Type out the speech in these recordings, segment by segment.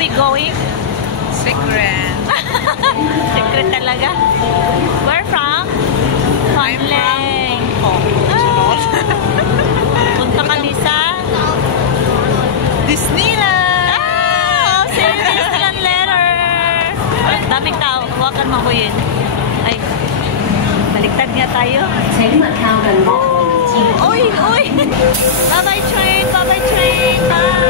we going? Secret. Secret talaga. Where from? Fanling. Punta kami sa Disneyland. Ah! Sa Disneyland letter. Daming tao. Huwakan mo ko yun. Ay. Baliktad nga tayo. Uy! Uy! Bye-bye train! Bye-bye train! Bye!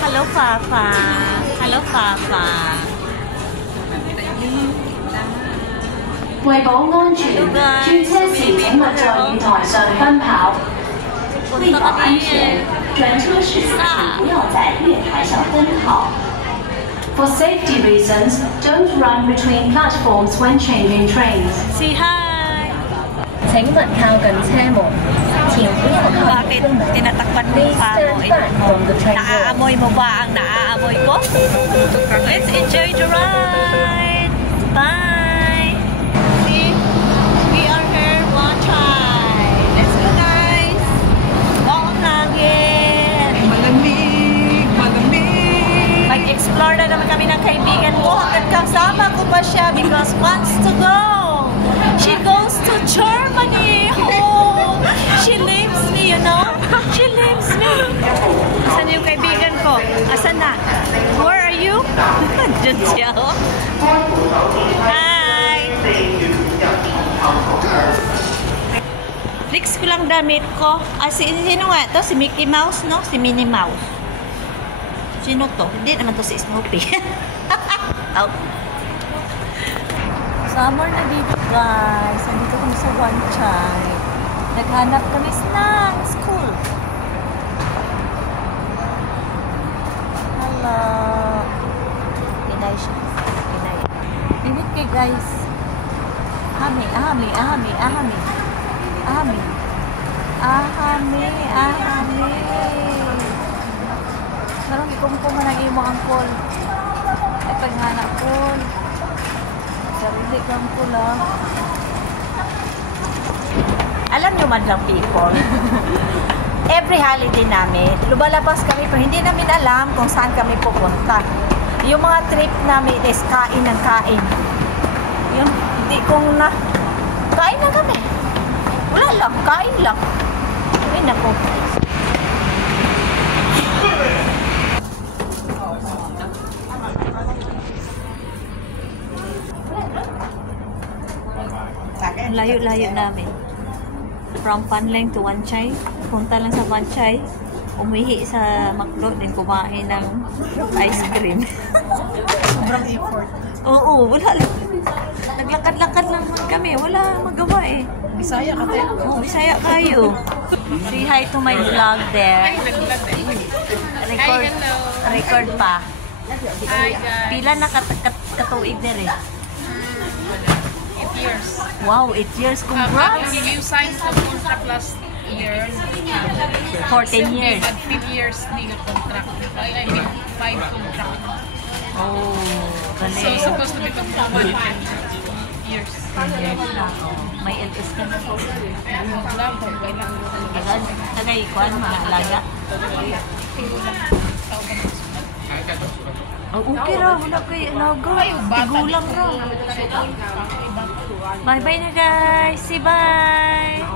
Hello, Papa. Hello, Papa. 為保安全，專車時請勿在月台上奔跑。為保安全，轉車時請不要在月台上奔跑。For safety reasons, don't run between platforms when changing trains. Say hi. 請勿靠近車門，請不要靠近 Bakit tinatakpan mo pa mo? Naaamoy mo ba ang naaamoy ko? Let's enjoy the ride. Bye. See, we are here one time. Let's go, guys. Long Nugget. Malamig, malamig. Mag-explore na naman kami ng kaibigan ko. Hanggang kasama ko pa siya because wants to go. She goes to Germany. Oh, she leaves me, you know? She leaves me. Asan yung kaibigan ko? Asan na? Where are you? Diyan Hi! Flex ko lang damit ko. Sino nga to? Si Mickey Mouse, no? Si Minnie Mouse. Sino to? Hindi naman to si Snoopy. Oh. Summer na dito, guys. Nandito kami sa Wanchay. Naghanap kami ng school. Hello. Inay siya. Inay. Init kay guys. Ahami, ahami, ahami, ahami. Ahami. Ahami, ahami. Parang ikumkuman ang imo ang call. Ay, paghanap call. Sarili kang pula. Alam nyo man lang, people, every holiday namin, lumalabas kami pero hindi namin alam kung saan kami pupunta. Yung mga trip namin is kain ng kain. Yung hindi kong na kain na kami. Wala lang, kain lang. Ay, naku. Layo-layo namin. From Fanling to Wanchay. Punta lang sa Wanchay. Umihi sa McDo din kumain ng ice cream. Sobrang effort. Oo, wala lang. Naglakad-lakad lang kami. Wala magawa eh. Bisaya ka tayo. Oh, Bisaya kayo. Say hi to my vlog there. Record pa. Hi guys. Pila na katuig na rin. 8 years. Wow, 8 years. Congrats! You signed the contract last year. 14 years. But 5 years di ka contract. I mean, 5 contract. Oh, So, galing. supposed to become 1 years. May LS ka na po. Wala po. Kailangan. Tagay ko, mga alaga. Oh, okay raw, wala kayo alaga. Tigulang raw. Bye-bye na guys. Say bye.